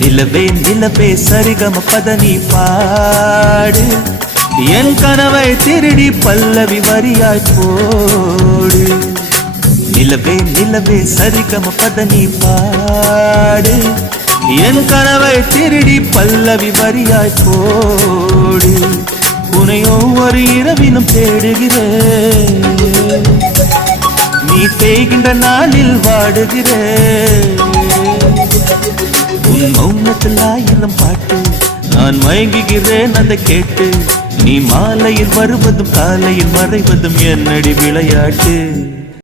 நிலவே நிலவே சரிகம பதனி பாடு என் கனவை திருடி பல்லவி வரியாய் போடு. நிலவே நிலவே சரிகம பதனி பாடு என் கனவை திருடி பல்லவி வரியாய் போடு. உன்னை ஒவ்வொரு இரவிலும் தேடுகிறேன், நீ தேய்கின்ற நாளில் வாடுகிறேன். உன் மௌனத்தில் ஆயிரம் பாட்டு நான் மயங்குகிறேன் அந்த கேட்டு. நீ மாலையில் வருவதும் காலையில் மறைவதும் என்னடி விளையாட்டு.